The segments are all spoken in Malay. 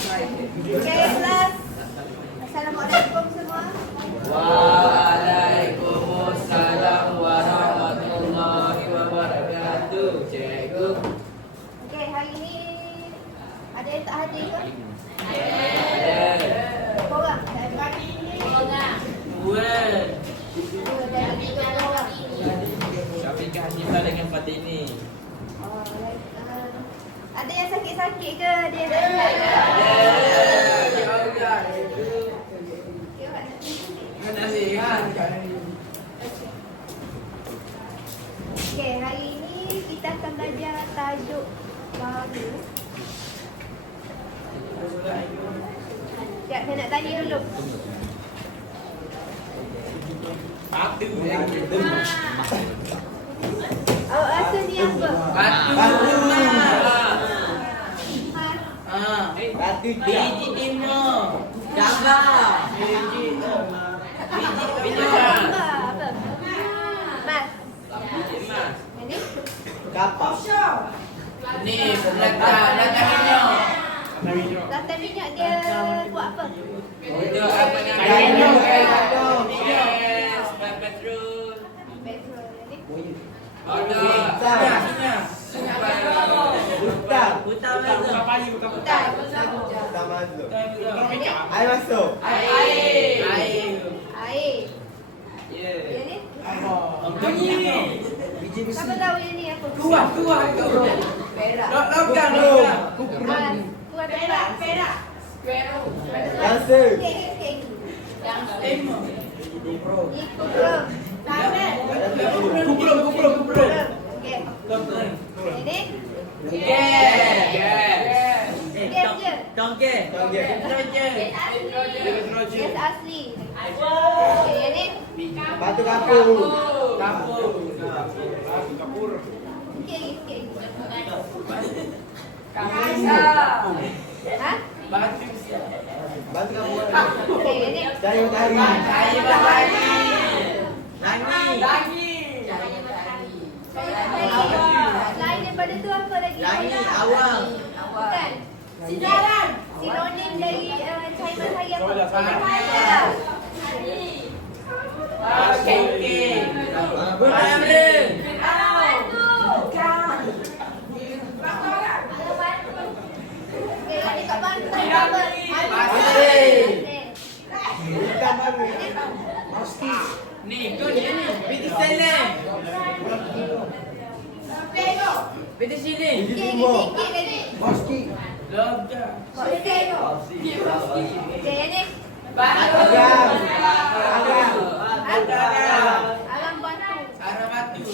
Okay, class. Assalamualaikum semua. Waalaikumsalam warahmatullahi wabarakatuh. Cikgu. Okay, hari ni ada yang tak hadir ke? Berapa orang? Dua. Dan tiga orang. Syafiqah Hanifah dengan Fatini. Oh, ada yang sakit-sakit ke? Ada yang tak sihat ke? Okay, hari ini kita akan belajar tajuk baru. Sekejap, saya nak tanya dulu. Awak rasa ni apa? Batu biji timur. Gambar. Biji emas. Apa? Mas. Biji emas. Ini? Kapak. Ni belakang minyak. Lantai minyak dia buat apa? Untuk apa yang Minyak. Yes, petrol. Petrol ni. Ada. Hutan. Hutan. Hutan masuk. Air masuk. Air. Air. Ya. Yang ni? Biji besi. Siapa tahu yang ni apa? Kuah tu. Perak. Logam. Mas. Kuah perak. Perak. Lanser. Sikit. Ni kurum. Kuprum. Okey. Ini? Gas Gas je. Tongke. Gas asli. Okey, yang ni? Batu kapur. Sikit. Ha? Batu kapur. Okey, yang ni? Cahaya matahari. Selain daripada tu apa lagi? Langit, awan. Bukan. Sinaran. Sinonim dari cahaya matahari apa? Okey, yang dekat pantai apa? Pantai. Hutan baru. Ni Piti sini. Biji Sikit timur. lagi. Moski. Logam. Okey, yang ni? Agang. Alam batu. Arah batu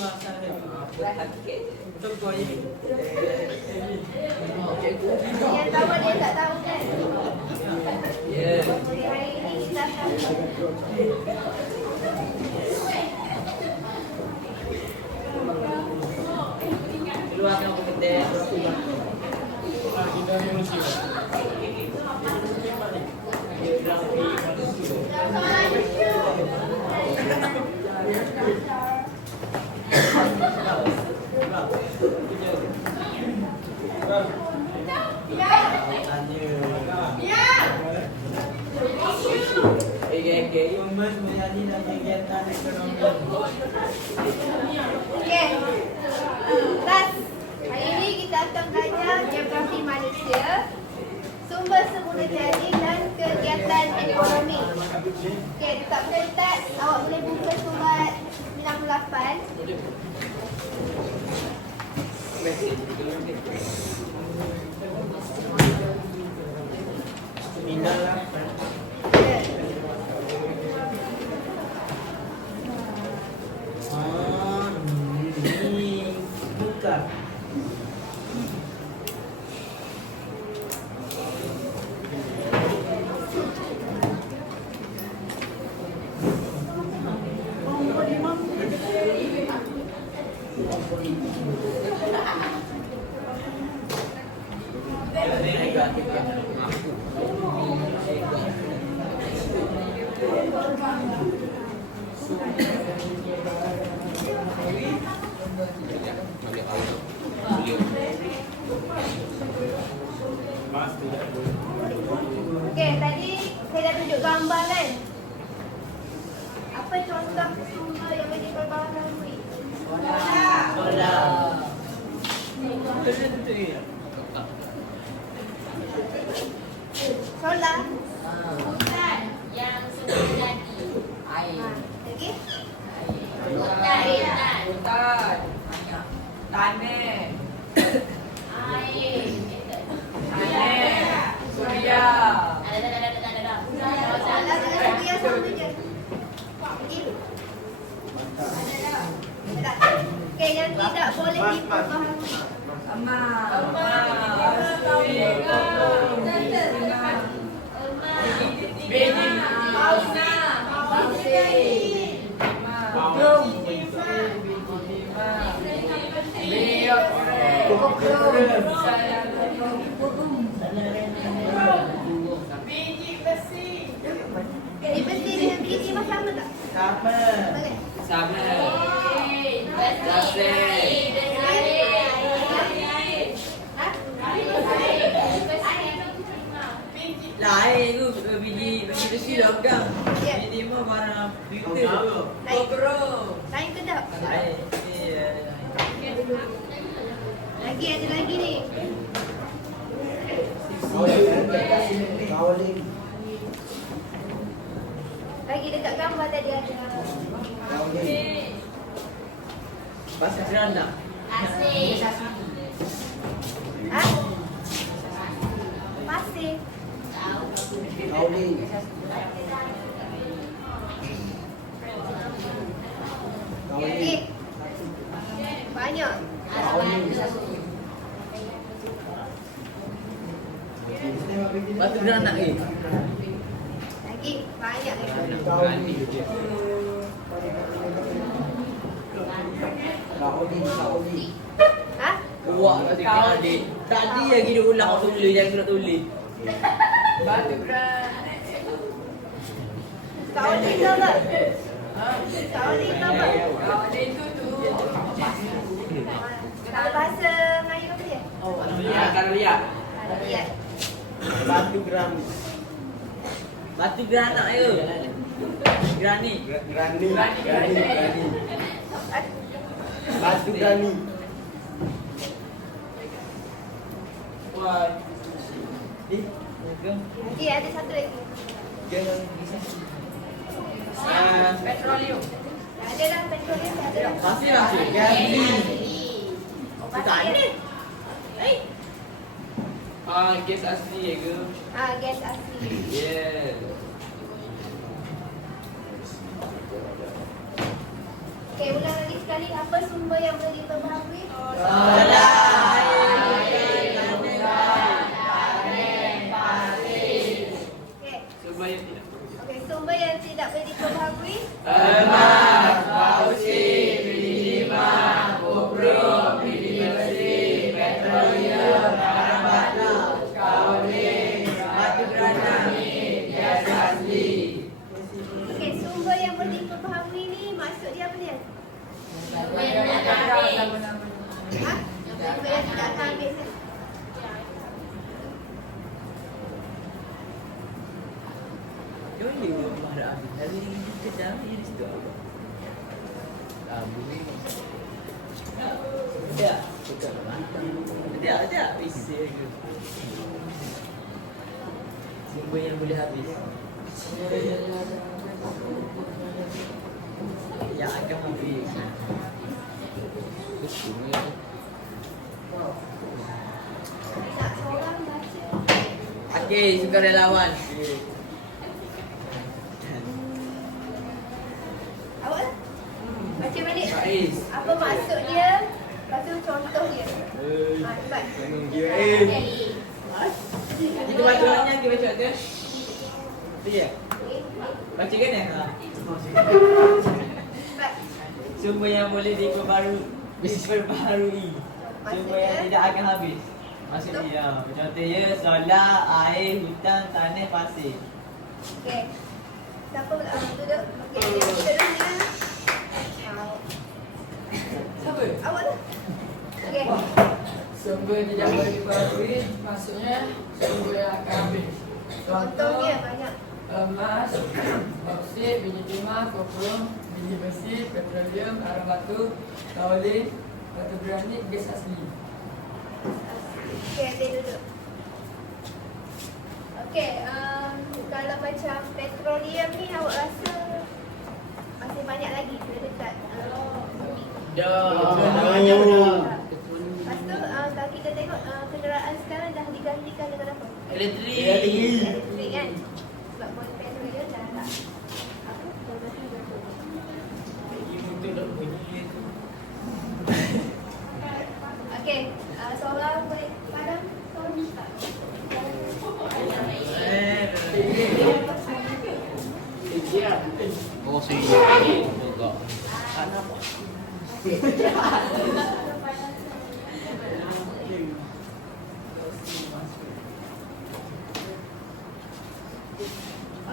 Contoh ini. Yang tahu ada yang tak tahu kan? Ya. Okey, hari ini kita akan Keluarkan pekerjaan. Okey. Kelas. Hari ini kita akan belajar geografi Malaysia, sumber semula jadi dan kegiatan ekonomi. Okey, dekat pentas awak boleh buka surat 98. Okey, tadi saya dah tunjuk gambar kan? Apa contoh sumber yang boleh diperbaharui? Bola. Tentu ya. Solar. Hutan yang sudah jadi. Ha, lagi? Hutan. Hutan. Tanah. Air. Tanah. Surya. Ada. Solar dengan satu yang sama je. Lagi? Tak. Okey, yang tidak boleh diperbaharui. Jadi besi dengan biji sama tak? Sama. Boleh? Sama. Ha? Lain tu biji besi logam. Ya. Biji mah barang filter. Kokro. Lain ke tak? Lain. Lagi ada lagi ni. Lagi dekat gambar tadi ada. Bahasa Serana. Asing. Ha? Pasir. Lagi. Banyak. Batu beranak ni. Lagi. Banyak lagi. Ha? Wah, tadi. Tadi lagi dia ulang tulis yang kena tulis. Batu beranak. Kaoli ke apa? Kaoli ke apa? Kalau bahasa Melayu apa dia? Kalau lihat. Ya. Batu gram. Batu beranak ke? Grani. Grani. Batu Grani. Wah. Lagi ada satu lagi. Petroleum. Ada lah petroleum ada lah. Masih langsung. Grani. Oh, Tak pasir. ada. Gas asli ya ke? Gas asli. Yeah. Okey, ulang lagi sekali. Apa sumber yang boleh diperbaharui? Okey. Sumber yang tidak. Okey, sumber yang tidak boleh diperbaharui. Emas, bausi, minima, kubro, besi, petroleum, barang batu, kaoli, batu beranak, gas asli. Okey, sumber yang boleh diperbaharui ni maksud dia apa dia? Ha? Sumber yang tidak akan habis kan? Yang ni marah. Dari kejam ini situ apa? Bumi. Ya, bukan mantap. Ada isi ke. Sumber yang boleh habis. Ya, akan habis. Tak seorang baca. Okey, sukarelawan. Awak lah. Baca balik. Faiz. Apa maksud dia? Lepas tu contoh dia. Cepat. Itu bacanya kita baca tu. Tu ya. Baca kan ya? Cepat. Sumber yang boleh diperbaharui. Sumber yang tidak akan habis. Maksudnya, contohnya solar, air, hutan, tanah, pasir. Okey. Siapa duduk? Okey, seterusnya. Siapa? Awak lah. Okey. Sumber tidak boleh diperbarui, maksudnya sumber yang akan habis. Contohnya banyak. emas, boksit, biji timah, koper, biji besi, petroleum, arang batu, kaolin, batu granit, gas asli. Okey, dia duduk. Okey, kalau macam petroleum ni awak rasa masih banyak lagi kena dekat bumi. Lepas tu kalau kita tengok kenderaan sekarang dah digantikan dengan apa? Elektrik. Elektrik kan? Sebab petroleum dah tak apa? Okey, seorang boleh padam seorang tak? Oh, sini. Enggak.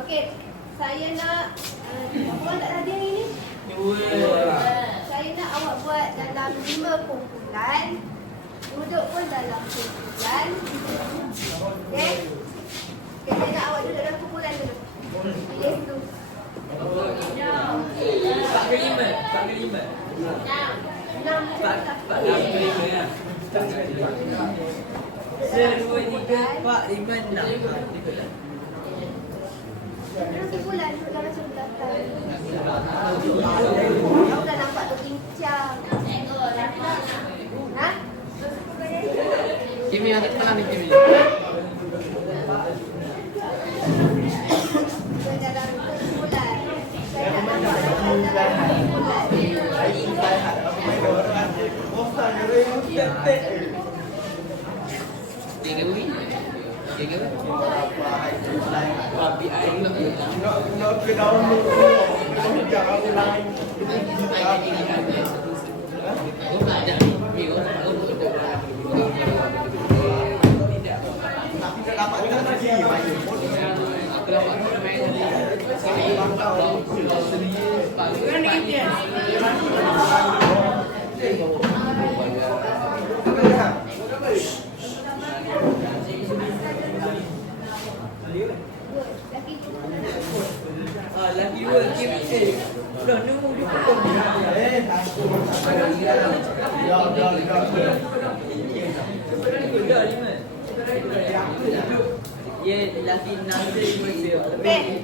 Okey, saya nak buat tak hadir hari ni? Saya nak awak buat dalam 5 kumpulan. Duduk pun dalam kumpulan. Okey? Okay, saya nak awak duduk dalam kumpulan dulu. Pilih dulu. Pak kelima. 6 kelima ya. 1, 2, 3, 4, 5, 6. kumpulan duduk dalam macam belakang. Awak dah nampak berbincang. Ha? Kimi ada tangan ni Kimi. Dalam kumpulan. Saya nak nampak dalam kumpulan. Tiga win. Tiga win. Tapi air nak. Nak ke daun ni. Jangan lain. Ada. Ni orang Dapat kita lagi. aku dapat main tadi. Lagi kumpulan. Lagi 2 game dah nemu dia potong. Dah 5. Ya, lagi 6 dia. Okey.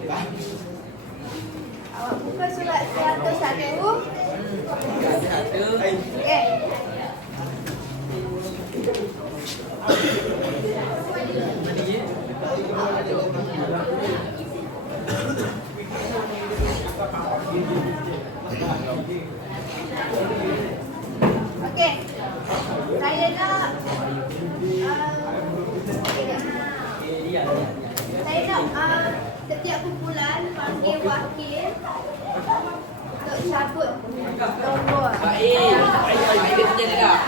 Awak buka surat 101. Okey. Okey. Saya nak saya nak setiap kumpulan panggil wakil untuk cabut nombor. Baik. Baik dia punya tak?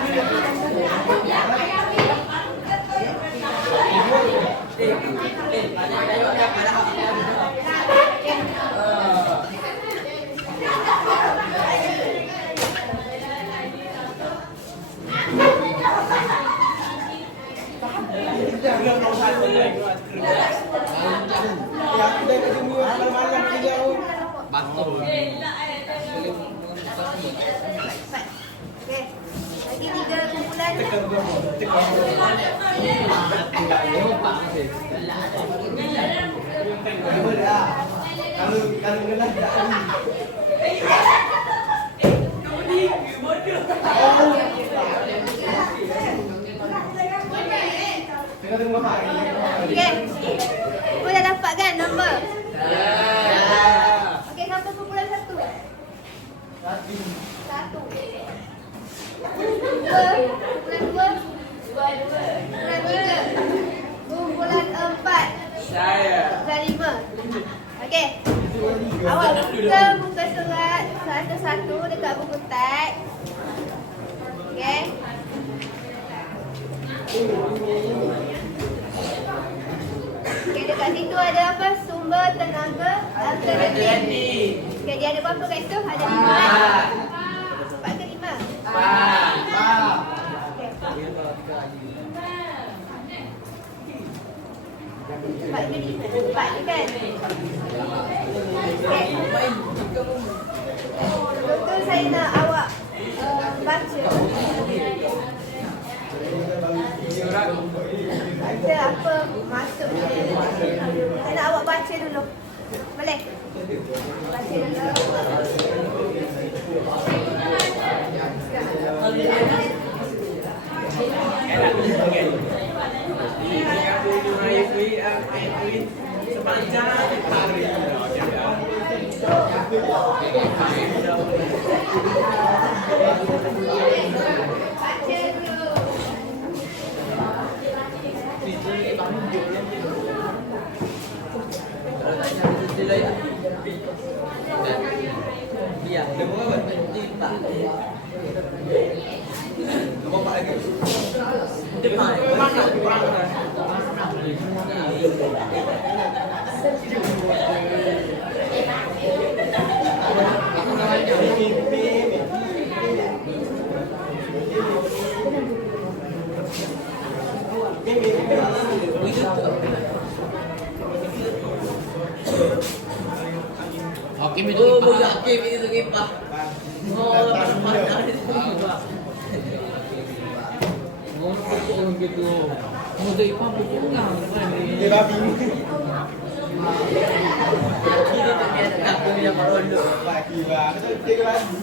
Batul. Okey. Lagi 3 kumpulan. Kalau ngelah tak Okey. Kau dah dapat kan nombor? Okey, siapa kumpulan 1? 1. Kumpulan 2. Kumpulan 3. Kumpulan 4. Saya. Kumpulan 5. Okey. Awak buka surat satu-satu dekat buku teks. Okey. Okey, dekat situ ada apa? Sumber tenaga alternatif. Okey, dia ada berapa kat situ? Ada 5. 4 ke 5? Okey. Tempat ni kan? Doktor, saya nak awak baca ada apa masuk ni. Saya nak awak baca dulu. Boleh? Baca dulu. Sepanjang hari. Baca dulu. Kalau tanya betul lah ya. Iya, semua penting Pak. Kamu Pak lagi. Depan. Hakim itu Oh, kipas. bukan Hakim itu kipas. Oh, pandang itu. Oh, betul gitu. Muda ipah pokoknya Dia babi. Ini tu biasa kampung yang Rondo. Bagi lah. Dia babi.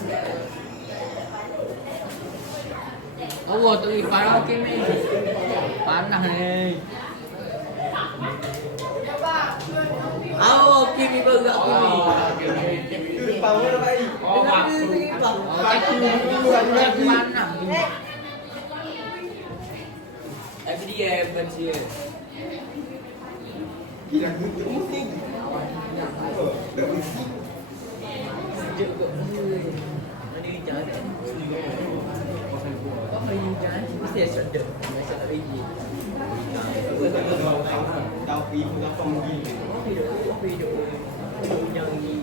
Allah tu ipah hakim ni. Panah ni. Awak Hakim ni baru Hakim ni. Itu power baik. Oh, Kenapa itu kipas? panah. FDM dia. Gila gitu pusing. Sejuk kot. Mana hujan? Apa hujan? Mesti ada shutdown. Mesti ada lagi. Tahu pergi potong gini. Apa hidup? Hujan ni.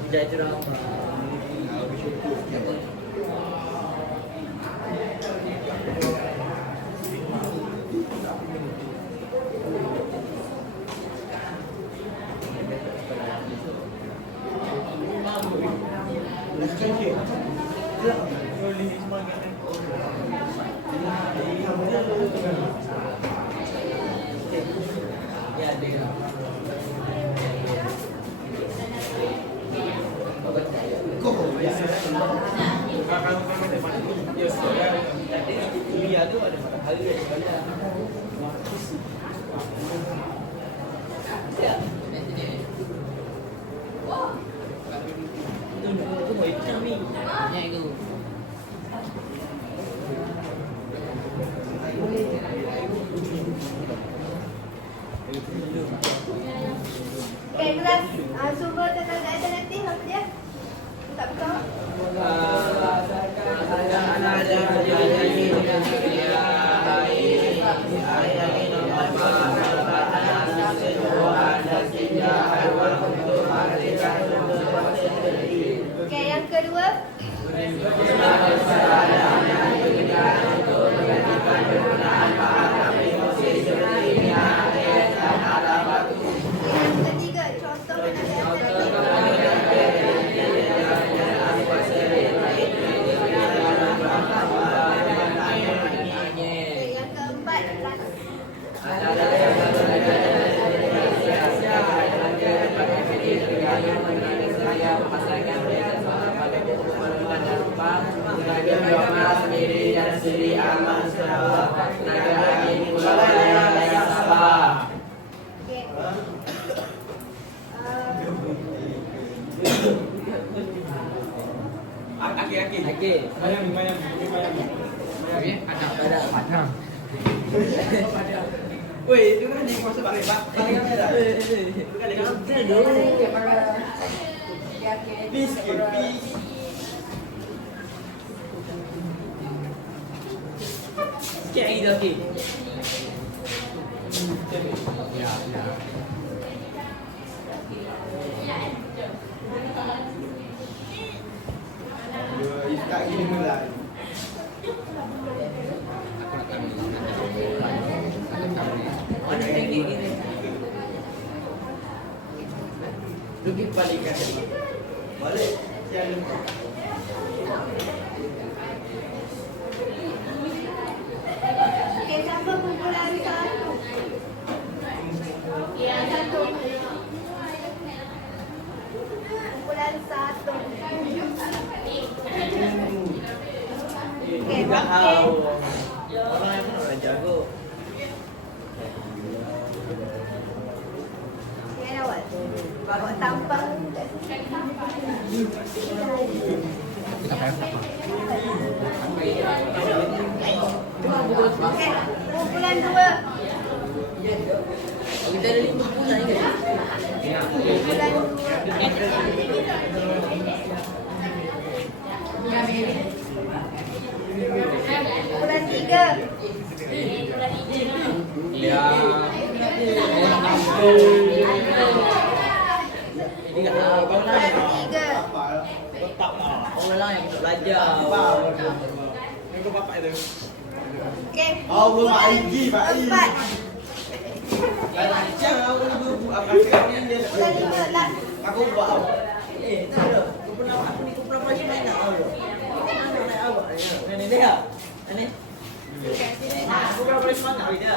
Hujan tu apa? Ya, dia. Kuliah tu ada matahari ada banyak. Ya. Itu mau ikut kami. Ya itu. Okay, kelas. Sumber tentang keadaan nanti apa dia? Tak betul? Okay, yang kedua. Yang ketiga, contoh penasihat. Okay, yang keempat, Sendiri dan sendiri aman selalu. Tenaga ini pula yang sabar. okay. Okey. Okey, ada. Panah. Woi, itu kan yang masuk balik Pak. Balik kamera. Please, please. Sikit lagi dah okey. Ya, ya. Ikat gini mulai. balikan. Balik. Jangan lupa. Okey, siapa kumpulan satu? Yang satu. Kumpulan satu. Okey, Enggak okey. tahu. Orang yang pernah jago. Okey, awak. Awak tampang kat sini. Okey, kumpulan dua. Kita ada 5 bulan ni kan? Kumpulan dua. Kumpulan tiga. Ya. Ini enggak tahu. Kumpulan tiga. Orang lain yang tak belajar. Yang kau bapak itu. Okey. Oh, belum IG, Pak I. Empat. Jangan aku ibu akan kalian dia. Kumpulan lima lah. Aku buat. Tak ada. Kau pernah aku ni kau pernah belajar main tak tahu. Mana nak awak ni? Ni dia. Ni. Aku pernah belajar semangat dia.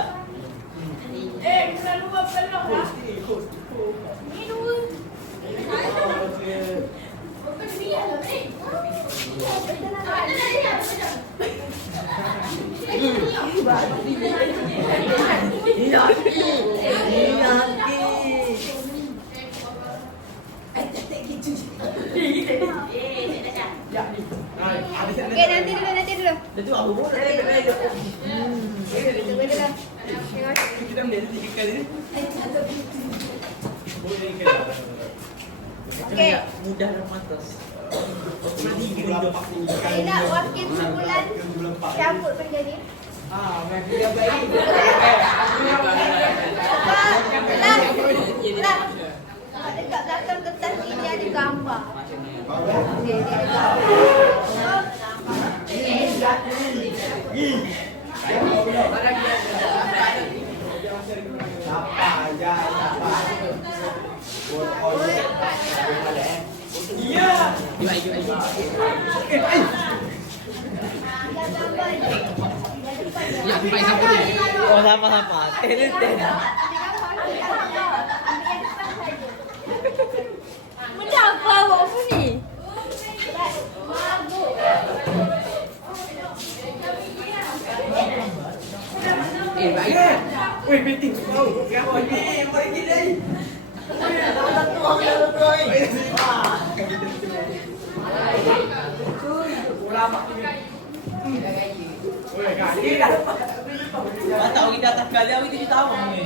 Okey, nanti dulu. Dia tu aku pun nak belajar. Tunggu dulu. Tengok. Kita ambil 3 kali. Okey. Mudah dan pantas. Saya nak wakil kumpulan cabut benda ni. Lah. Dekat belakang kertas ini ada gambar. Okey, dia ada Siapa aja, siapa. Iya. Oh, sama-sama. Teh. Benda apa awak ni? Weh, meeting kau. Siapa ni? Bagi dia. Weh, kaki. Tahu kita atas kali awak itu tahu ni.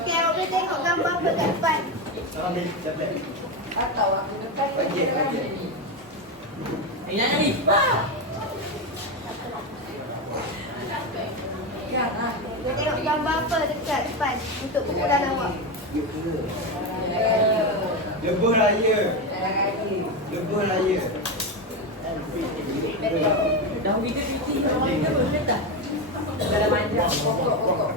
Okey, awak boleh tengok gambar apa kat depan. Ambil, dapat. Bagi. Ini ni. Boleh tengok gambar apa dekat depan untuk kumpulan awak. Lebuh raya. Lebuh raya. Dah kita cuti orang kita boleh tak? Dalam manja pokok.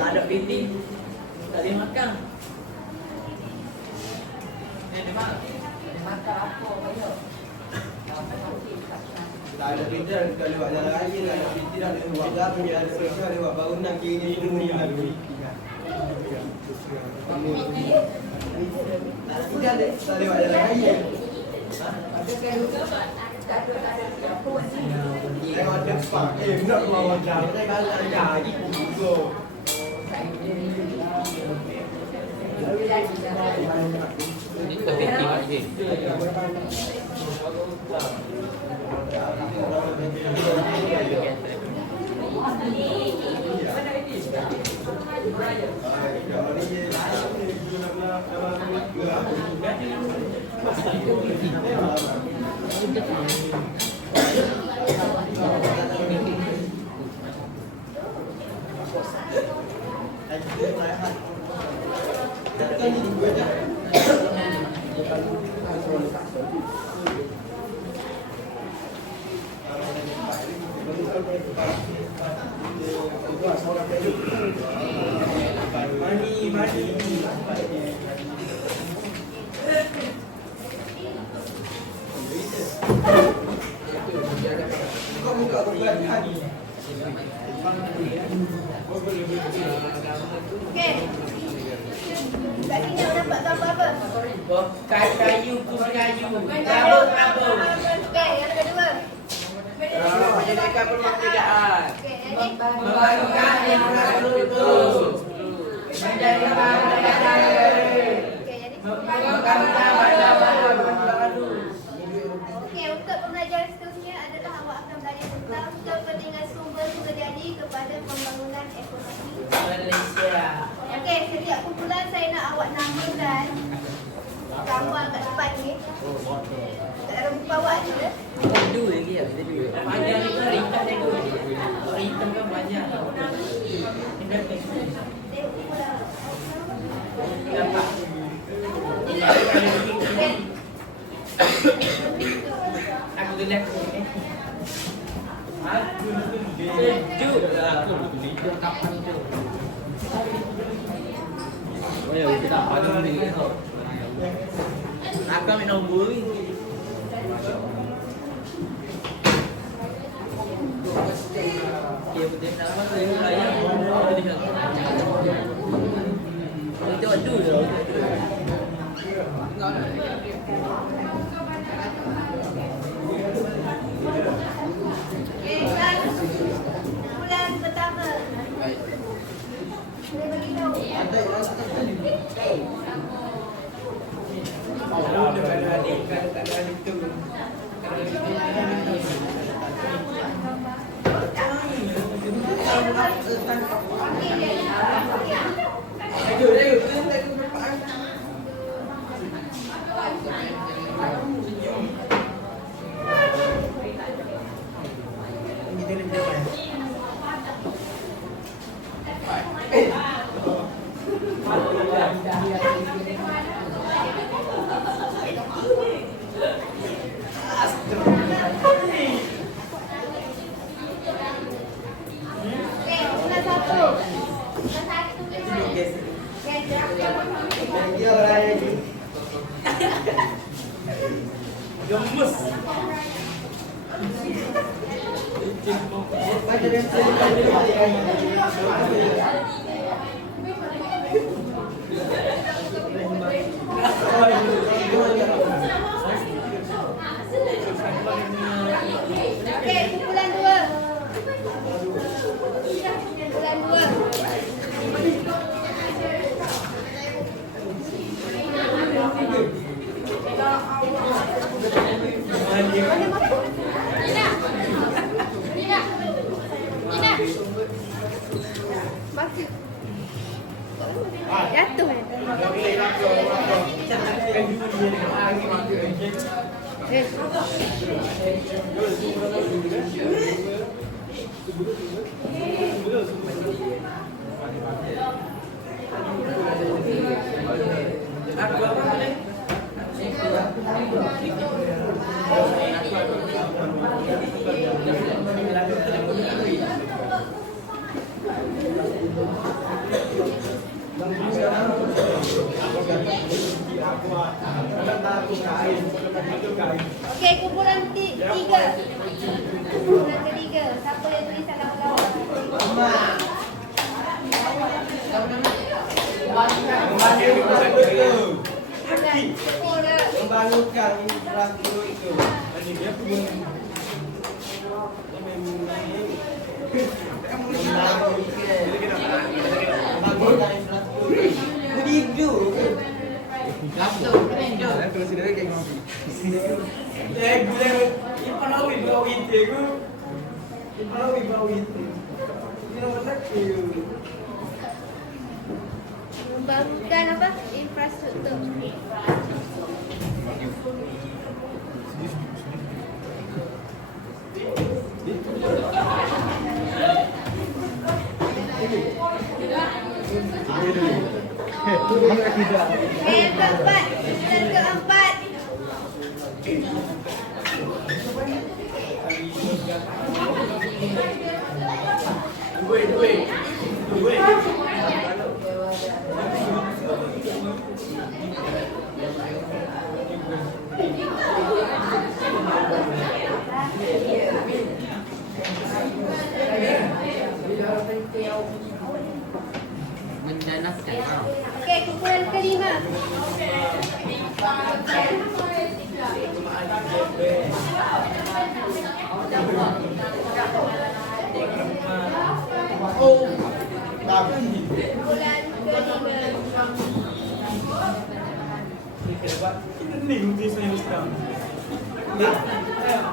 Tak ada PT. Tak boleh makan. Memang. Makan apa banyak? Tak ada kerja, kita lewat jalan raya, tak ada kerja, tak ada buat gap, dia ada kerja, dia buat bangunan, kira ini semua lagi. Tak ada kerja, tak lewat jalan raya. Tengok depan, nak keluar jauh, saya kalah lagi, go. Okey. Kat sini awak dapat gambar apa? Kayu, kayu. Rambut. Okey, yang kedua. Menyediakan perbedaan. Okey, yang ni. Membangunkan infrastruktur. Menjadikan perbedaan. Okey, yang ni. Membangunkan badan baru. Okey, untuk pembelajaran seterusnya adalah awak akan belajar tentang kepentingan sumber terjadi kepada pembangunan ekonomi Malaysia. Okey, setiap kumpulan saya nak awak namakan gambar kat depan ni. Kat dalam buku awak ni ya. Dua lagi ya, kita dua. Panjang ni kan ringkas dia tu. Hitam kan banyak. Tengok kumpulan. Nampak. Okey. Aku tulis. Sejuk. Aku tulis kapan tu. Oh ya, kita tak pada ni. Aku ambil nombor ni. Dia betul nama tu yang lain. Kita buat tu je. Okey, kelas kumpulan pertama. Boleh bagi tahu. Okey, kumpulan satu. Kumpulan satu ni. Okey, siapa? Gemes. Okey, kumpulan dua. Kumpulan dua. Masuk. Jatuh kan? Aku apa boleh? Okey, kumpulan tiga. Kumpulan ketiga. Siapa yang tulisan lawan-lawan? Membangunkan infrastruktur itu. Membangunkan infrastruktur. Begitu. Laptop keren je. Kalau sini kayak gini. Membangunkan apa? Infrastruktur. Okey, yang keempat. Kumpulan keempat.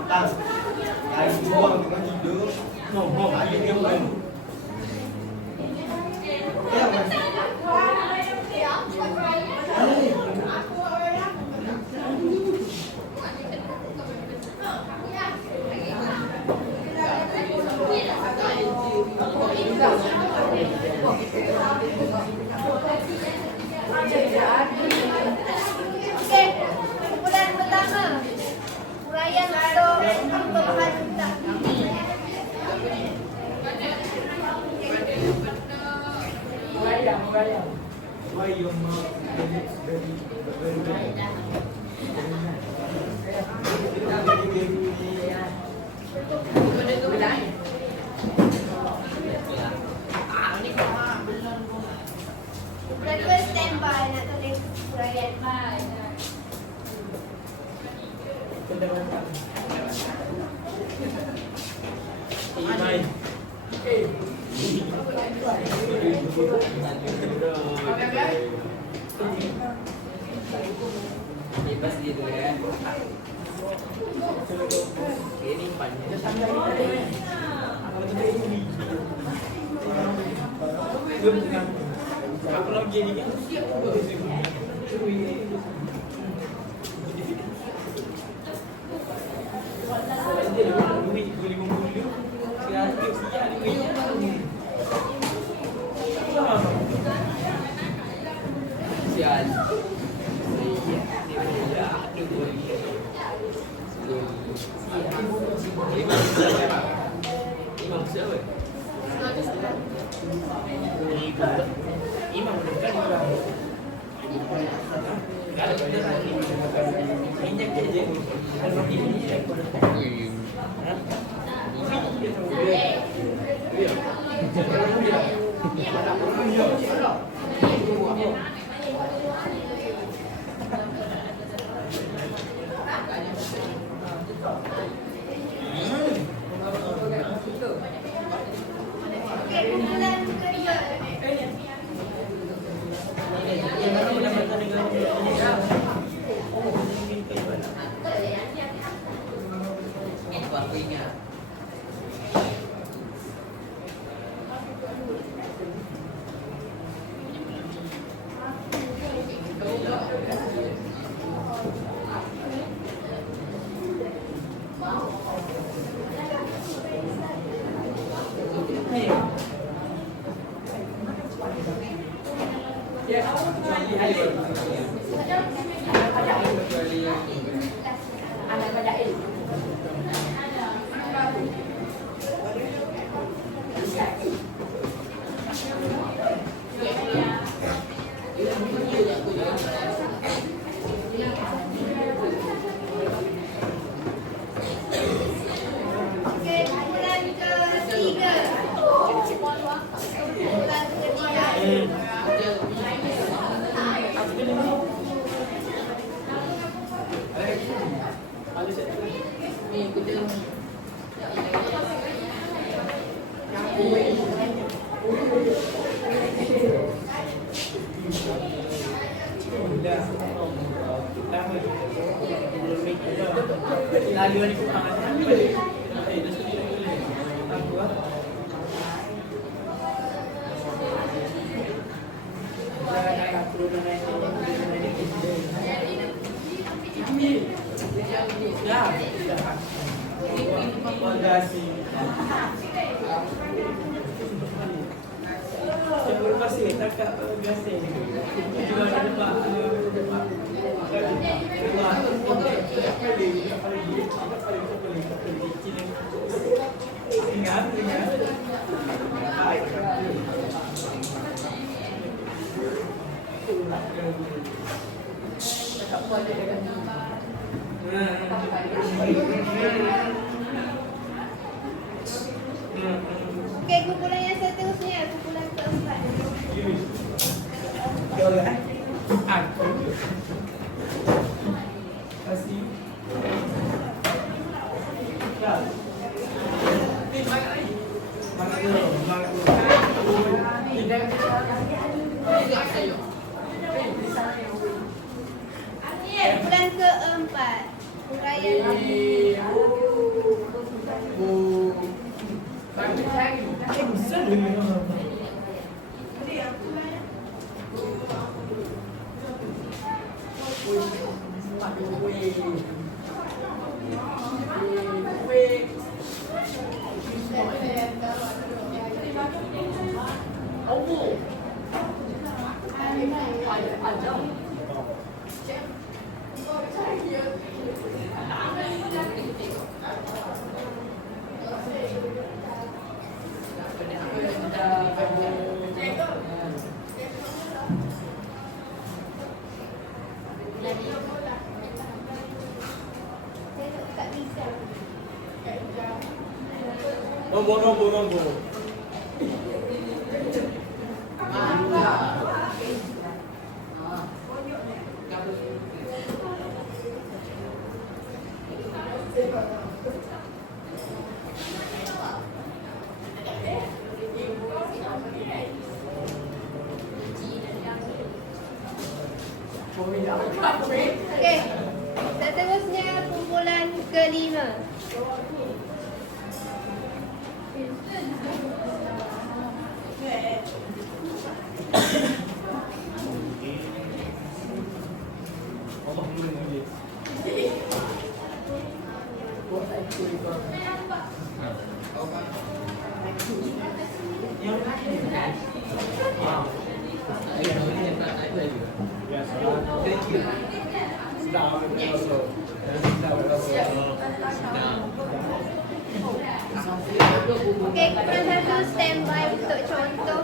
Tak. Air buang dengan tidur. Ngomong ada yang lain. Ya, Mas. Okey, kumpulan pertama. Huraian untuk pembahasan kita. Why your mouth very Mereka standby nak tulis huraian. Bebas gitu ya. Ini panjang. Aku lagi ni kan. Sial. Imam siapa? Imam bukan Imam. Kalau kita minyak aja. Kalau ini Okey, kumpulan kedua. Waktunya. Okey, kumpulan ketiga. Kumpulan ketiga. Lalu ni kurang. Terima kasih tak gasing. Juga ada Pak. Okey, kumpulan yang seterusnya, kumpulan keempat. Aku kasih. Bulan keempat. yang tak bisa. Nombor. Okey. Seterusnya kumpulan kelima. Okey, kumpulan satu standby untuk contoh.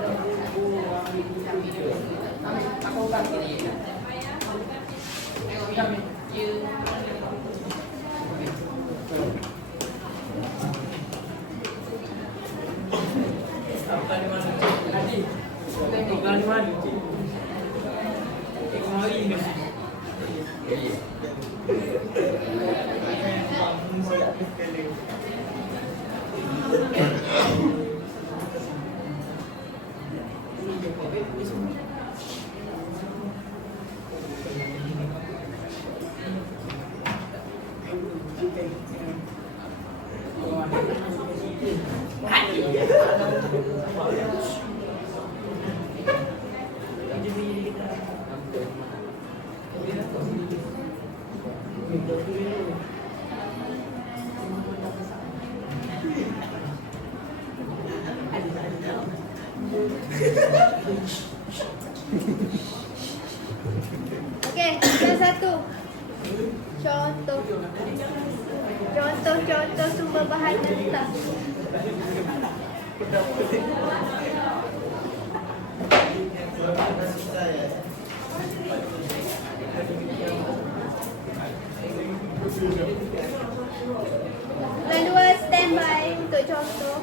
Okey, yang satu. Contoh sumber bahan mentah. Yang dua standby untuk contoh.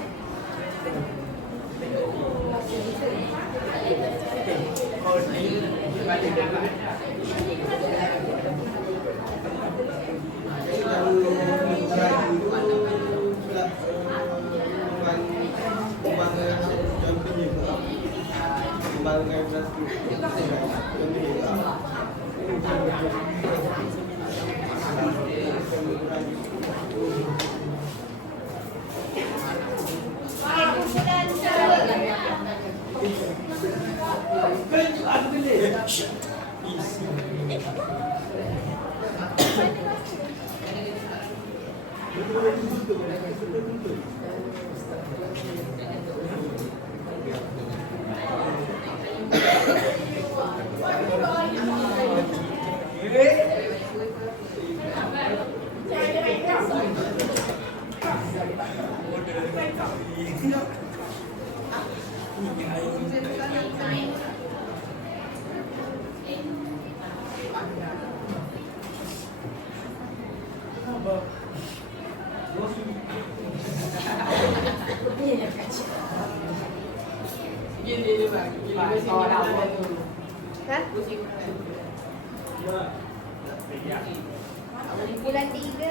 Kumpulan Bulan 3.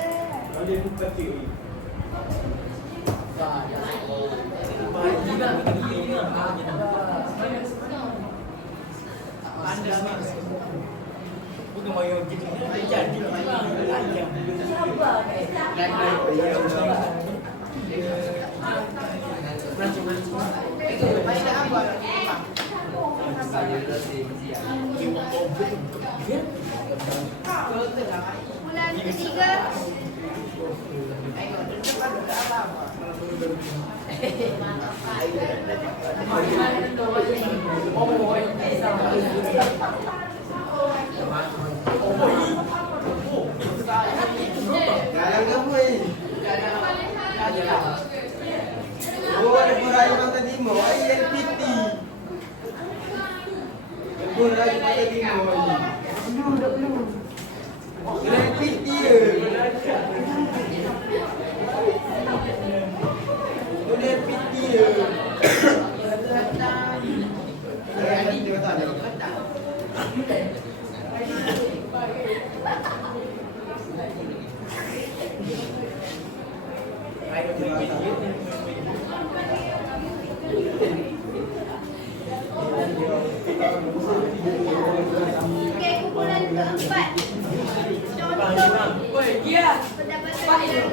Bukan main gitu. Jadi main ayam. Sabar. Bulan ketiga. Jalan ke apa ni? Oh, ada Raya Pantai Timur. ILPT. Lepas Raya Pantai Timur ni. ILPT je. ILPT je. Dia kata dia. Okey, kumpulan keempat. Contoh pendapatan yang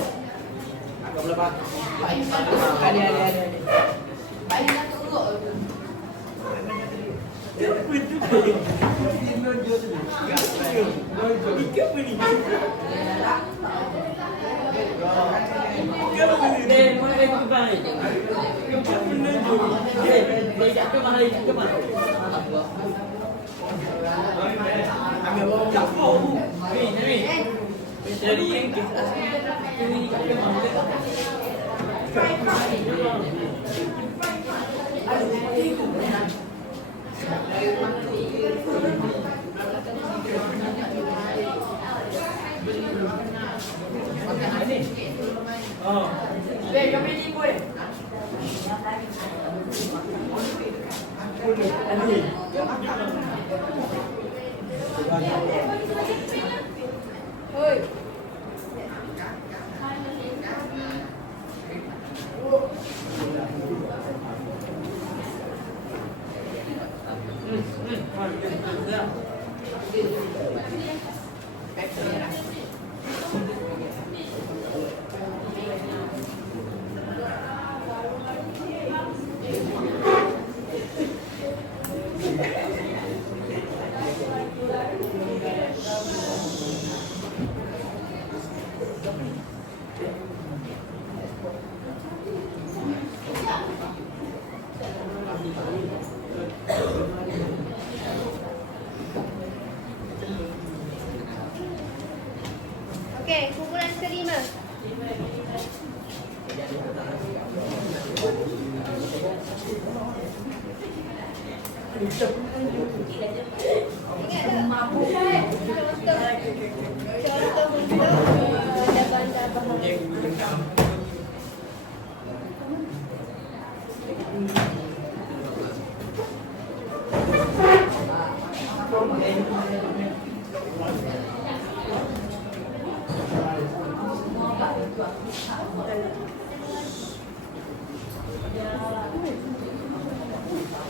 Okey, kumpulan kelima. Ingat tak? Contoh untuk bandar-bandar.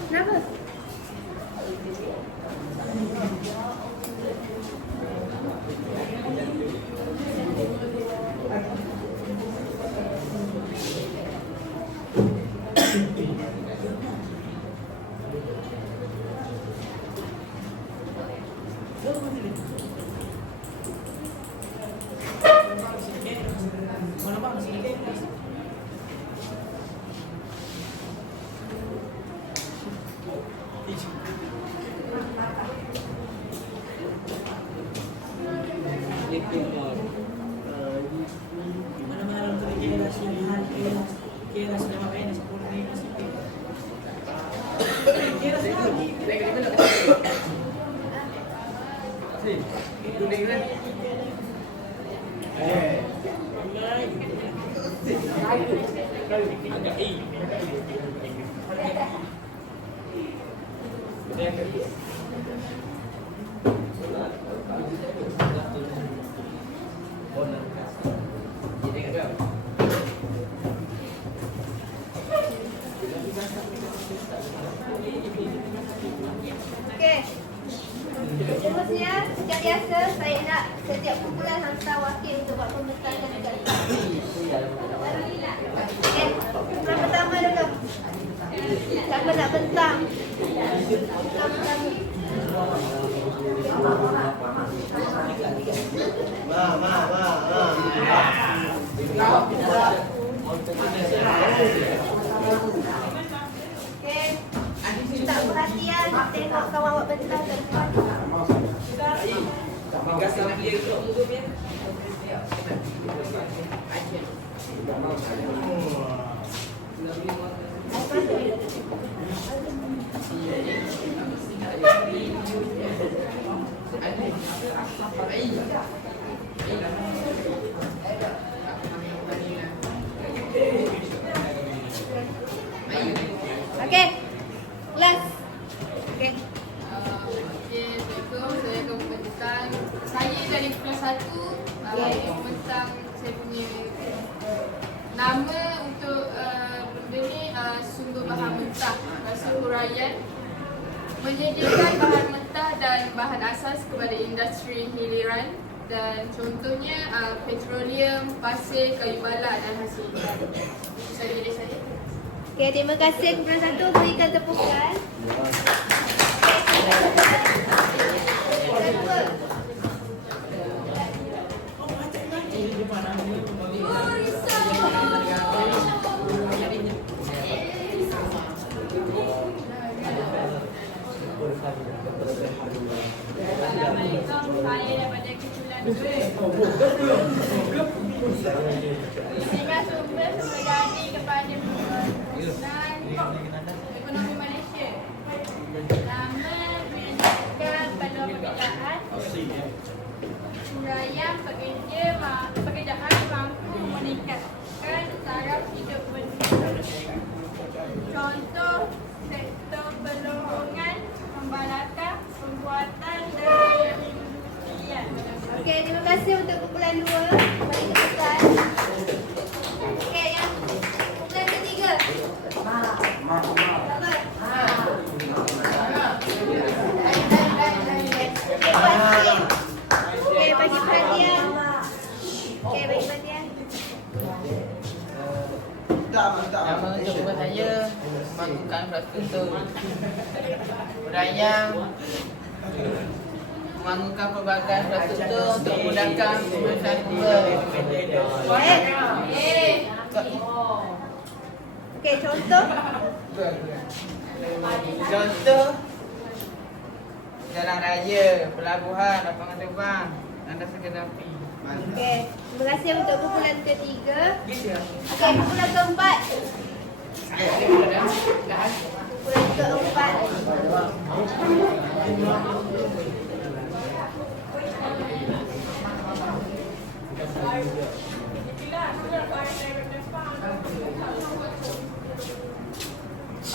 Kenapa? Okey. Seterusnya, sejak biasa saya nak setiap kumpulan hantar wakil untuk buat pembentakan dekat Asal dia keluar muka dia. Okey. Kelas. Okey. Assalamualaikum, saya akan membentang. Saya dari kelas 1 membentang saya punya nama untuk benda ni sumber bahan mentah. Rasa huraian menyediakan bahan mentah dan bahan asas kepada industri hiliran dan contohnya petroleum, pasir, kayu balat dan hasil ikan. Saya dari saya. Okey, terima kasih kumpulan 1 berikan tepukan. Assalamualaikum, saya daripada Keculan Sehingga sumber jadi kepada pembangunan ekonomi Malaysia. Nama menunjukkan peluang pekerjaan. Huraian pekerjaan mampu meningkatkan taraf hidup penduduk. Contoh sektor pelonggongan, pembalatan, pembuatan dan perindustrian. Okey, terima kasih untuk kumpulan 2 bagi tepukan. Okey, yang kumpulan ketiga. Okey, bagi perhatian. Okey, bagi perhatian. Nama untuk saya melakukan infrastruktur. Huraian membangunkan pelbagai infrastruktur untuk memudahkan pemeriksaan sumber. Okey, contoh. Contoh jalan raya, pelabuhan, lapangan terbang, landasan kereta api. Okey, terima kasih untuk kumpulan ketiga. Okey, kumpulan keempat. Kumpulan keempat.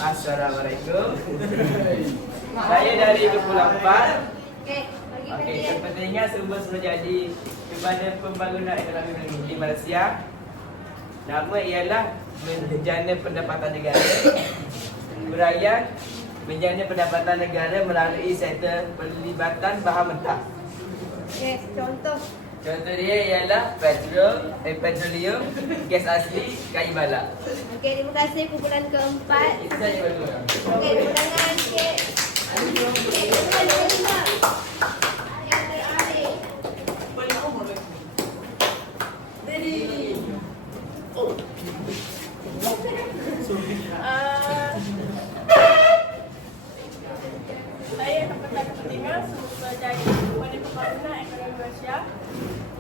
Assalamualaikum. Saya dari kumpulan 4. Okey, bagi Okey, perhatian. kepentingan sumber jadi kepada pembangunan ekonomi di Malaysia. Nama ialah menjana pendapatan negara. Huraian menjana pendapatan negara melalui sektor pelibatan bahan mentah. Okey, contoh. Contoh dia ialah petroleum, gas asli, kayu balat. Okey, terima kasih kumpulan keempat. Itu saja berdua. Okey, tepuk tangan sikit. Okey, kumpulan kelima. Yang terakhir. Saya akan petang kepentingan sumber jadi kepada pembangunan ekonomi Malaysia.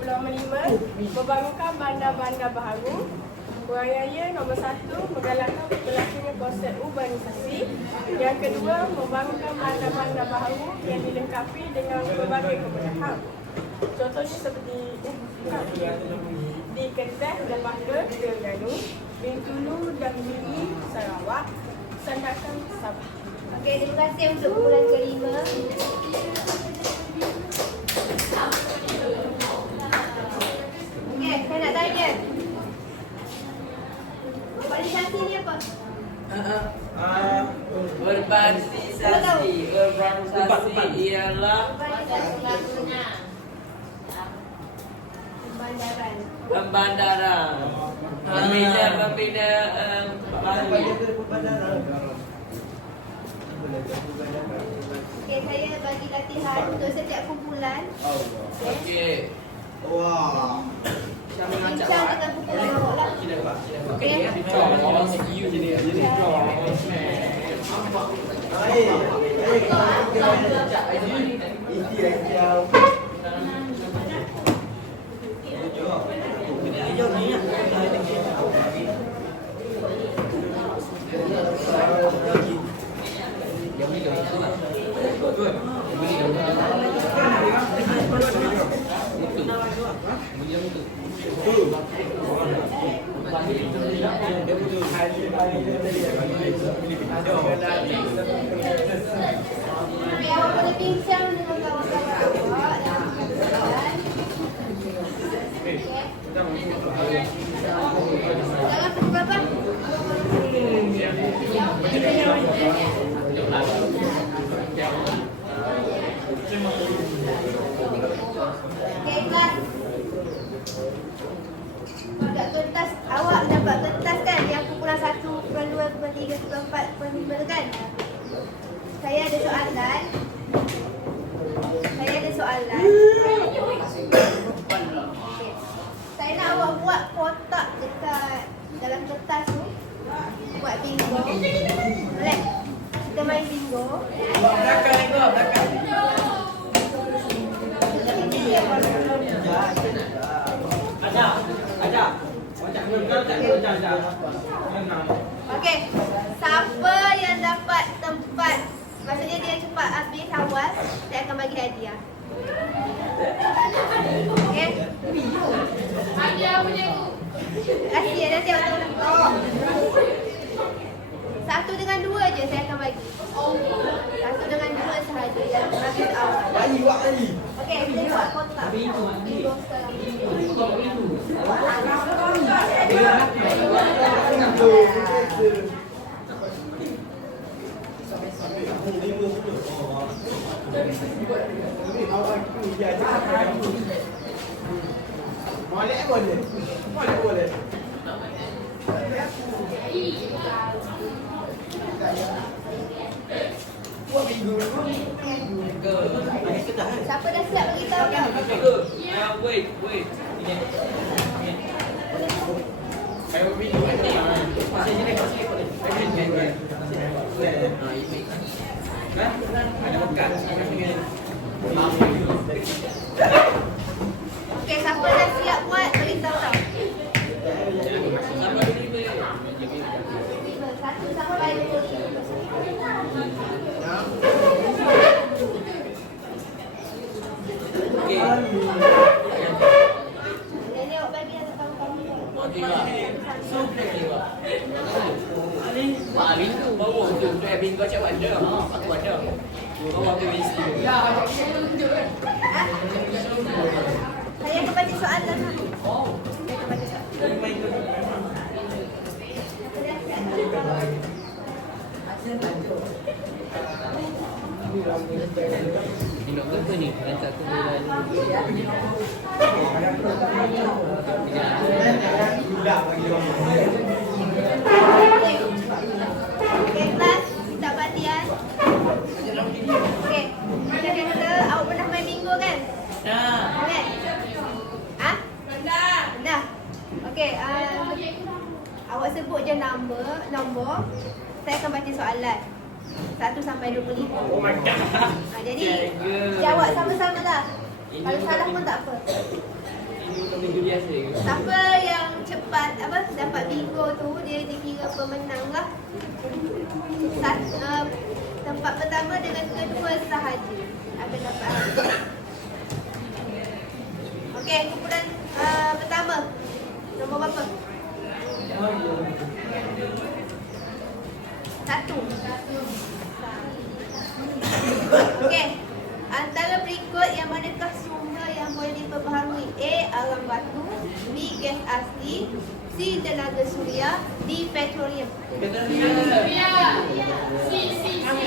Pulau Melima membangunkan bandar-bandar baharu. Huraian nombor 1 menggalakkan berlakunya konsep urbanisasi. Yang kedua, membangunkan bandar-bandar baharu yang dilengkapi dengan berbagai kemudahan. Contohnya seperti di Kedah, Lembaga, Terengganu, Bintulu dan Mini, Sarawak, Sandakan, Sabah. Okey, terima kasih untuk kumpulan kelima. Okey, saya nak tanya. Urbanisasi ni apa? Urbanisasi ialah Urbanisasi. Pembandaran. pembandaran. Pembina Okey, saya bagi latihan untuk setiap kumpulan. Okey. Wah. Bincang dengan kumpulan awak lah. Okey. Okay, awak boleh bincang dengan kawan-kawan awak dalam perjalanan. Okay. Jangan pukul berapa? Okay, kelas. Dekat kertas, awak dapat kertas kan yang kumpulan 1, kumpulan 2, kumpulan 3, kumpulan 4, kumpulan 5 tu kan? Saya ada soalan. Okay. Saya nak awak buat kotak dekat dalam kertas tu. Buat bingo. Boleh? Kita main bingo. Okey. Siapa yang dapat tempat, maksudnya dia cepat habis awal, saya akan bagi hadiah. Okey. Hadiah apa cikgu? Rahsia betul. 1 dengan 2 je saya akan bagi. 1 dengan 2 sahaja yang habis awal. Okey, kita buat kotak. Bingo sekarang. Siapa dah siap bagi tahu kan? Wait. Okey, siapa dah siap buat bagi tahu tau. 1 sampai 20. Jadi awak bagi yang kawan-kawan. Saya akan baca soalan lah. Saya akan baca soalan. Tengok berapa ni? Dan 1 bulan. Okey, kelas, minta perhatian. Okey, kita kata awak pernah main bingo kan? Kan? Ha? Dah. Okey, awak sebut je nombor. Saya akan baca soalan. 1 sampai 25. Oh my god. Jadi, jawab sama-sama lah. Kalau salah pun tak apa. Minggu biasa ke? Siapa yang cepat dapat bingo tu, dia dikira pemenang lah. Tempat pertama dengan kedua sahaja akan dapat hadiah. Okey, kumpulan pertama. Nombor berapa? 1. Okey. Antara berikut yang manakah sumber yang boleh diperbaharui? A. Alam batu, B. Gas asli, C. Tenaga suria, D. Petroleum.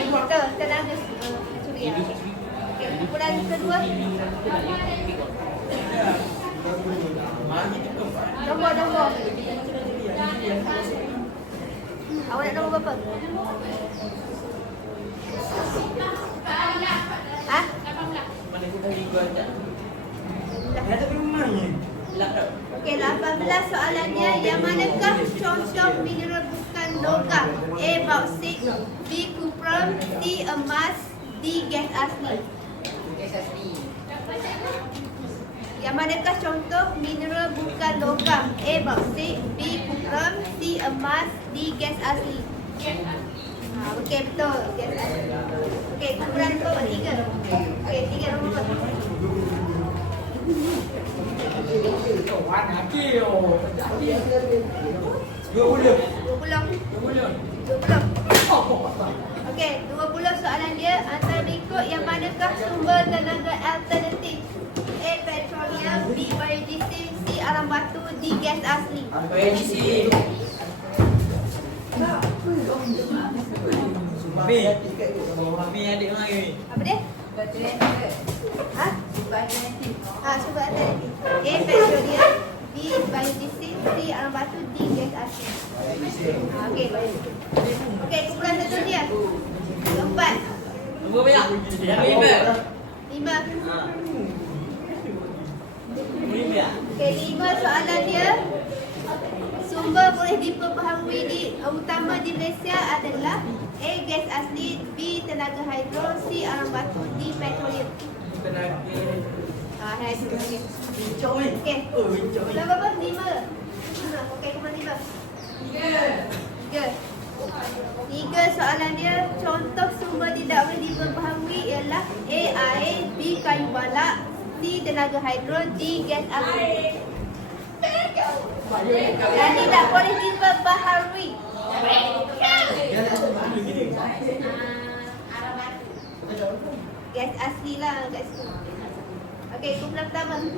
Betul, tenaga suria. Okey, kumpulan kedua. Nombor. Awak nak nombor berapa? Ha? Okey, 18 soalannya. Yang manakah contoh mineral bukan logam? A. Bauksit, B. Kupram, C. Emas, D. Gas asli. Yang manakah contoh mineral bukan logam? A. Bauksit, B. Kupram, C. Emas, D. Gas asli. Okey, betul. Gas asli. Okey, kumpulan nombor 3. Okey, 3 nombor. Kawan lagi oh. 20. 20. 20. Okey, 20 soalan dia. Antara berikut yang manakah sumber tenaga alternatif? A. Petroleum, B. Biodiesel, C. Aram batu, D. Gas asli. Edisi. Mami adik mari. Apa dia? Ha? Sumber alternatif. A. Petroleum, B. Biodiesel, C. Aram batu, D. Gas asli. Okey. Okey, kumpulan seterusnya. Keempat. Nombor berapa? 5. Lima. Okey, 5 soalan dia. Sumber boleh diperbaharui utama di Malaysia adalah A. Gas asli, B. Tenaga hidro, C. Aram batu, D. Petroleum. Tenaga. Hidro. Okey. Bincang ni. Okey. Oh, bincang ni. Kumpulan berapa? 5. Okey, kumpulan 5. 3. 3 soalan dia. Contoh sumber tidak boleh diperbaharui ialah A. Air, B. Kayu balak, C. Tenaga hidro, D. Gas asli. Dan tidak boleh diperbaharui. Gas asli lah kat situ. Okey, kumpulan pertama. 15.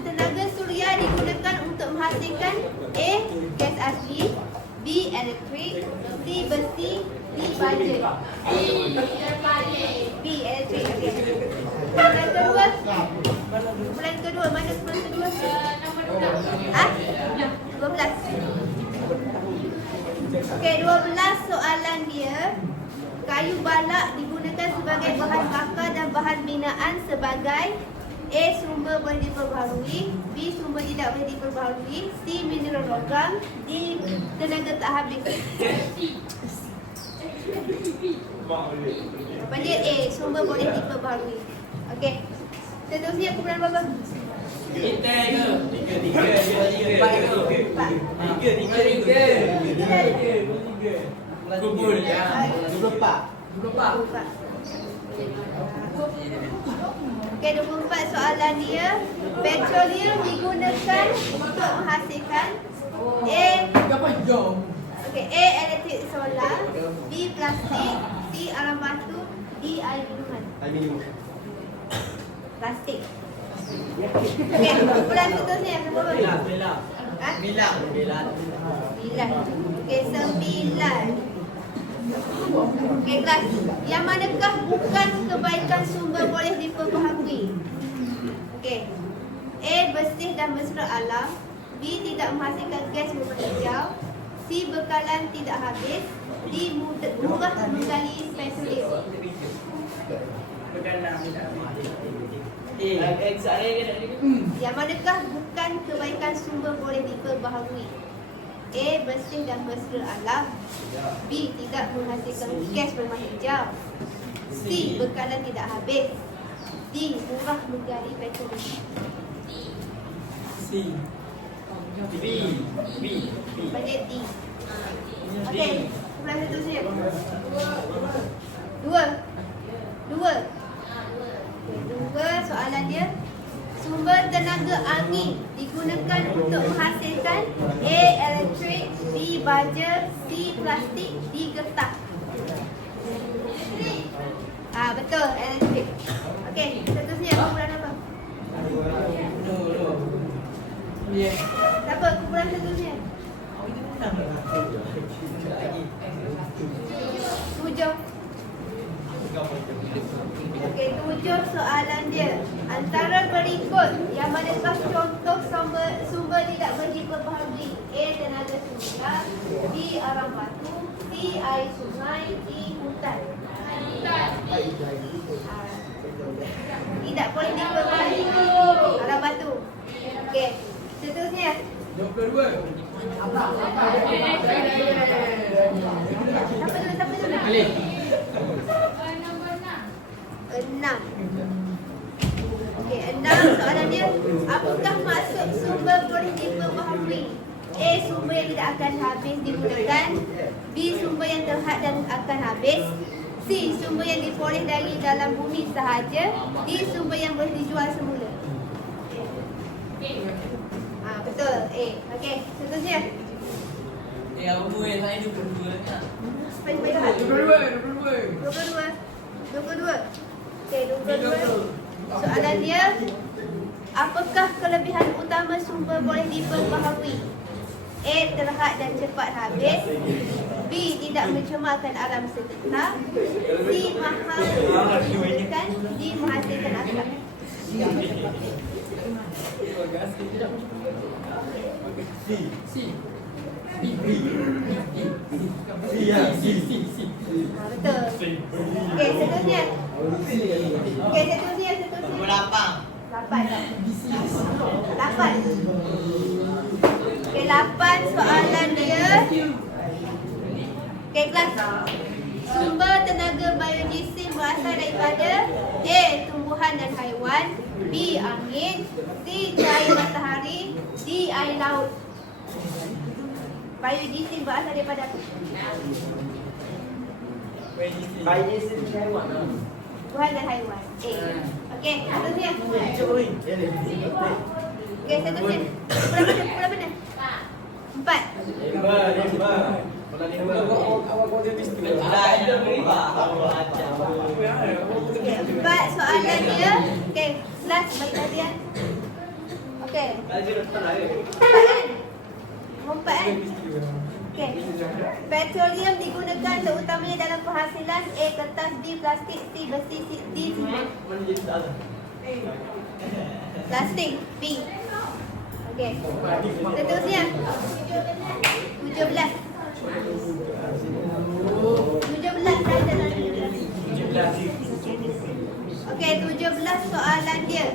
Tenaga suria digunakan untuk menghasilkan A. Gas asli, B. Elektrik, C. Besi, D. baja. B. Elektrik. Okey. Kumpulan kedua. Kumpulan kedua. Mana kumpulan kedua? 12. Okey, 12 soalan dia. Kayu balak digunakan sebagai bahan bakar dan bahan binaan sebagai A. Sumber boleh diperbaharui, B. Sumber tidak boleh diperbaharui, C. Mineral logam, D. Tenaga tak habis. Apa dia? A. Sumber boleh diperbaharui. Okey. Seterusnya kumpulan berapa? Kita ke? Tiga. Empat ke? Tiga. Kumpul ya. 24. Okey, 24 soalan dia. Petroleum digunakan untuk menghasilkan A. Okey, A. Elektrik solar, B. Plastik, C. Aram batu, D. Air minuman. Plastik. Okey, kumpulan seterusnya yang berapa? Ha? 9. Okey, 9. Okey, kelas. Yang manakah bukan kebaikan sumber boleh diperbaharui? Okey. A. Bersih dan mesra alam, B. Tidak menghasilkan gas rumah hijau, C. Bekalan tidak habis, D. Murah menggali petroleum. Yang manakah bukan kebaikan sumber boleh diperbaharui? A. Bersih dan mesra alam, B. Tidak menghasilkan gas rumah hijau, C. Bekalan tidak habis, D. Murah menggali petroleum. Pada D. Okey, kumpulan seterusnya. 2 soalan dia. Sumber tenaga angin digunakan untuk menghasilkan A. Elektrik, B. baja, C. Plastik, D. getah. Betul, elektrik. Okey, seterusnya kumpulan apa? Siapa kumpulan seterusnya? 7. Okey, 7 soalan dia. Antara berikut yang manakah contoh sumber tidak boleh diperbaharui? A. Tenaga suria, B. Aram batu, C. Air sungai, D. hutan. Tidak boleh diperbaharui. Aram batu. Okey, seterusnya. 22. Siapa dulu? Alif. 6. Okey, 6 soalan dia, apakah maksud sumber boleh diperbaharui? A. Sumber yang tidak akan habis digunakan. B. Sumber yang terhad dan akan habis. C. Sumber yang diperoleh dari dalam bumi sahaja. D. Sumber yang boleh dijual semula. Betul. A. Okey, seterusnya. Apa boleh saya 22 kan? Baik-baik. 22. Okey, 22. Soalan dia, apakah kelebihan utama sumber boleh diperbaharui? A. Terhad dan cepat habis. B. Tidak mencemarkan alam sekitar. C. Mahal digunakan. D. Menghasilkan akal. Betul. Okey, seterusnya. Berapa? 8. Okey, 8 soalan dia. Okey, kelas. Sumber tenaga biogenesis berasal daripada A. Tumbuhan dan haiwan. B. Angin. C. Cahaya matahari. D. Air laut. Biogenesis berasal daripada apa? Tumbuhan dan haiwan. A. Okey, seterusnya. Okey, seterusnya. Pula mana? 4. Okey, 4 soalan dia. Okey, kelas bagi tadian. Okey. 4 kan? Okey. Petroleum digunakan terutamanya dalam penghasilan. A. Kertas. B. Plastik. C. Besi. D. Simen. Plastik. B. Okey. Seterusnya. 17. 17 saja. Okey, 17 soalan dia.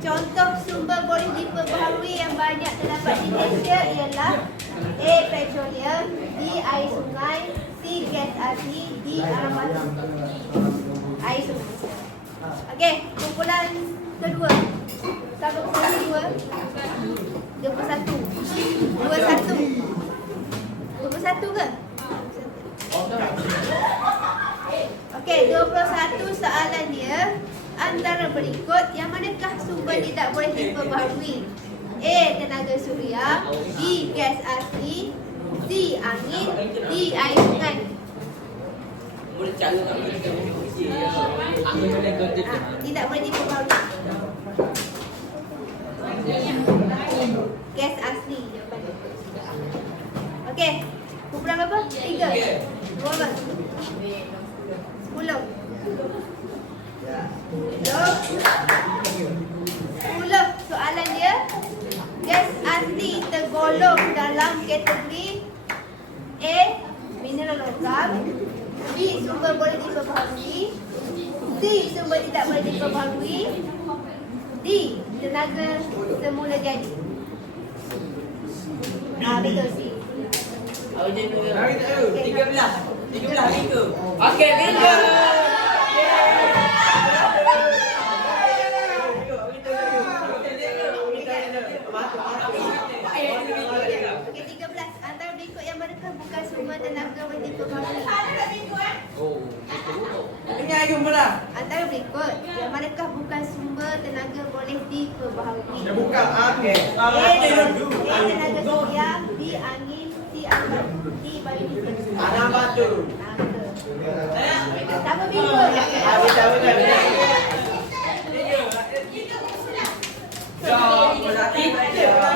Contoh sumber boleh diperbaharui yang banyak terdapat di Malaysia ialah A. Petroleum. B. Air sungai. C. Gas asli. D. Alam batu. Air sungai. Okey, kumpulan kedua. Siapa kumpulan kedua? 21. 21 ke? Okey, 21 soalan dia. Antara berikut, yang manakah sumber tidak boleh diperbaharui? A. Tenaga suria. B. Gas asli. C. Angin. D. Air sungai. Tidak boleh diperbaharui. Gas asli jawapan. Okey, kumpulan berapa? 3. 2 apa? 10. 10 soalan dia. Gas asli tergolong dalam kategori A. Mineral logam. B. Sumber boleh diperbaharui. C. Sumber tidak boleh diperbaharui. D. Tenaga semula jadi. Betul C. 13 minggu. Okey, bingo. Okey, 13. Antara berikut yang manakah bukan sumber tenaga boleh diperbaharui? Antara berikut yang manakah bukan sumber tenaga boleh diperbaharui? Dia buka. Okey. A. Tenaga surya. B. Angin. C. Air batu. D. Biogenesis. Anak batu. Siapa bingung?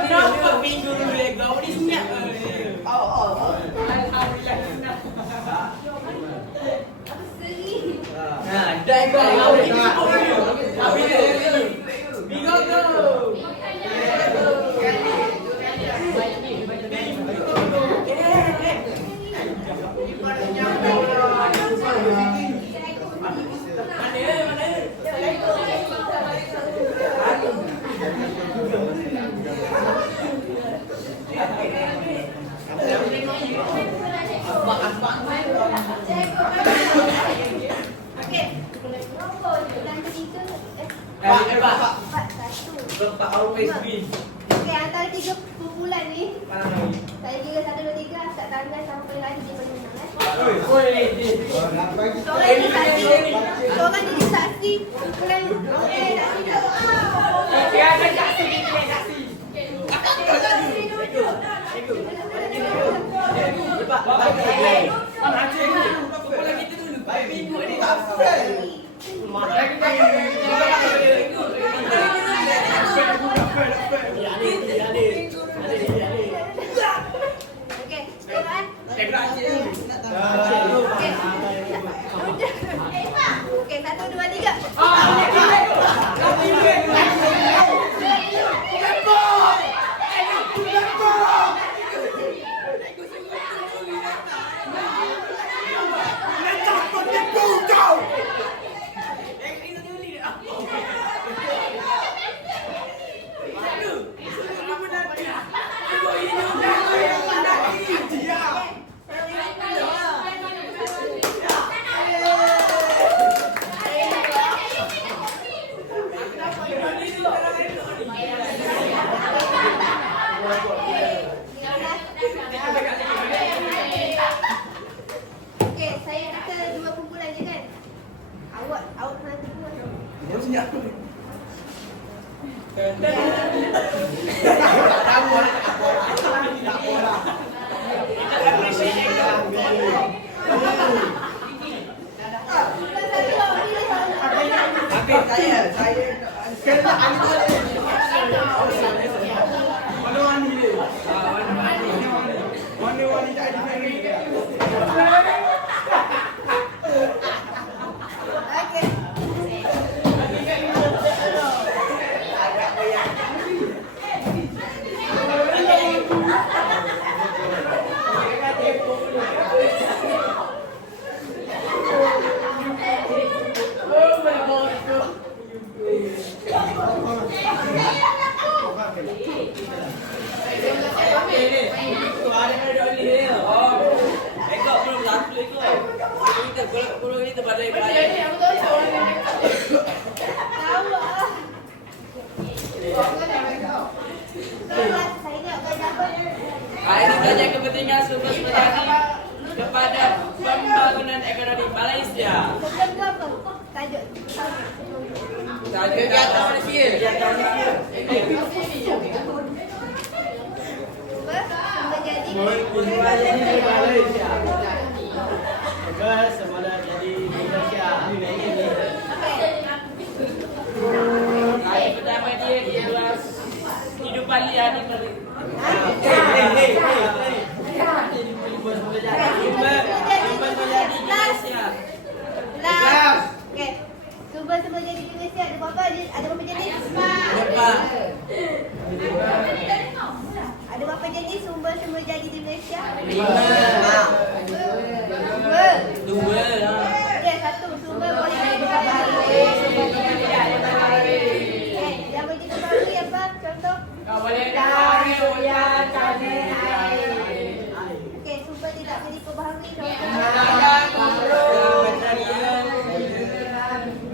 Kenapa minggu dulu kau ni siap? Apa seri? Dah kau ni bingo kau. Okey. Dan ketiga 4, 1. Lepas always win. Okey, antara 3 kumpulan ni, Mana lagi? saya kira 1, 2, 3, angkat tangan siapa paling laju dia paling menang. Seorang jadi saksi kumpulan. Okey, saksi tak? Okey, tengok. Okey, 1, 2, 3. Okey, saya kata 2 kumpulan je kan? Awak kena tengok. Okey. Tahu ah. Saya nak kau dapat. Ini saja kepentingan sumber terjadi kepada pembangunan ekonomi Malaysia. Sebelum tu apa? Tajuk. Kegiatan Malaysia. Malaysia. Semula jadi Malaysia. Hari pertama dia adalah kehidupan liar di Malaysia. Okey. Sumber jadi di Malaysia ada berapa? Ada berapa jenis? Ada berapa jenis sumber jadi di Malaysia? 2 lah. Okey, 1 sumber boleh jadi terbaru. Yang boleh jadi terbaru apa? Contoh? Okey, sumber tidak boleh diperbaharui. Contoh?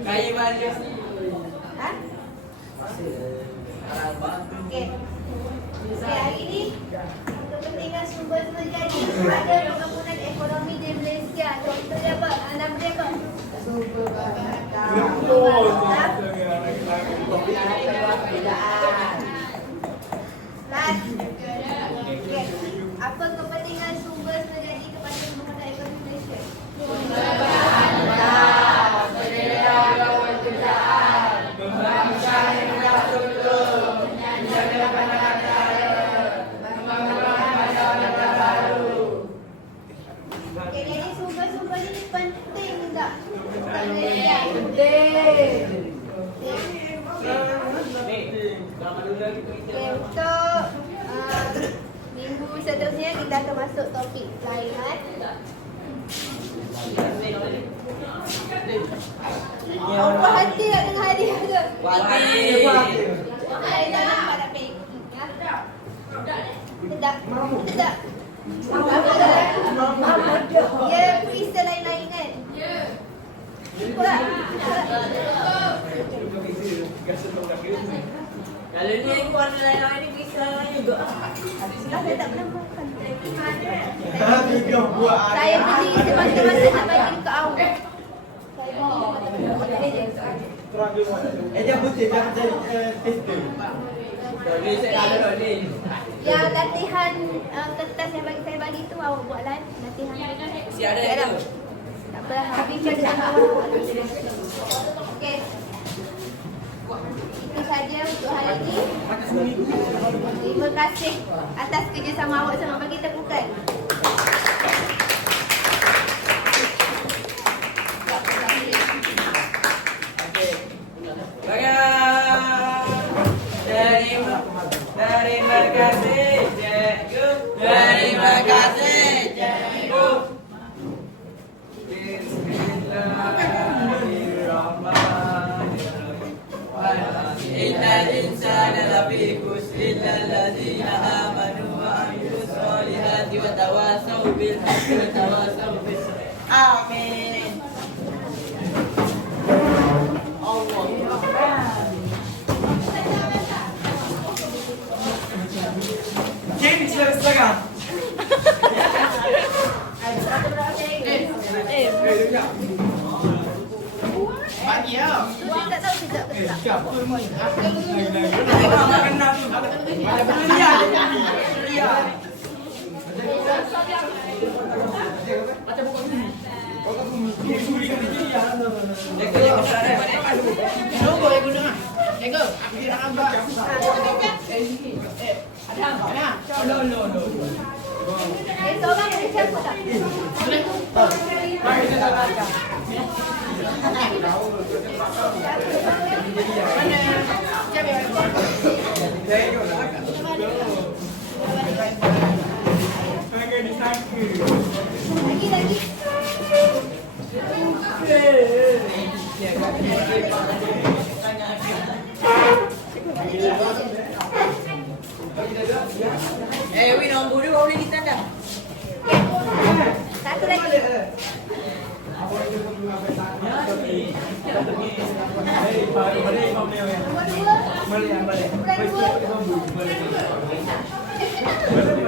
Kayu baju. Ha? Okey. Hari ini kepentingan sumber jadi ada pembangunan ekonomi di Malaysia. Contohnya apa? Nama dia apa? Last. Okey. Apa kepentingan sumber jadi kepada pembangunan ekonomi Malaysia? Okey, jadi sumber-sumber ni penting tak? Untuk Malaysia. Penting. Okey, untuk minggu seterusnya kita akan masuk topik lain. Apa hati nak dengar hadiah ke? Saya tak nampak nak packing ya. Tidak. Tidak. Ya, freestyle lain-lain kan? Ya. Cukup tak? Kalau ni yang warna lain ni bisa juga. Saya tak pernah makan. Tiga buah Saya beli semasa-masa nak bagi ke awak. Saya beli Dia putih, dia macam tester. Ni saya ada ni. yang latihan kertas yang saya bagi tu awak buatlah latihan. Si ada tu. Tak apalah, habis kerja awak. Okey. Itu saja untuk hari ini. Terima kasih atas kerjasama awak sama bagi tepukan. Terima kasih cikgu. Terima kasih cikgu. Bismillahirrahmanirrahim. Innal insana lafi khusr illa allazina amanu wa amilus solihati wa tawasaw bil haqqi wa tawasaw bis sabr. Amin. Kim silakan. Bagi ya. Saya tak tahu sejak ke tak. Siapa ni? Seorang boleh campur tak? Lagi. Win nombor dia boleh kita dah. Satu lagi. Nombor 2. Nombor 2.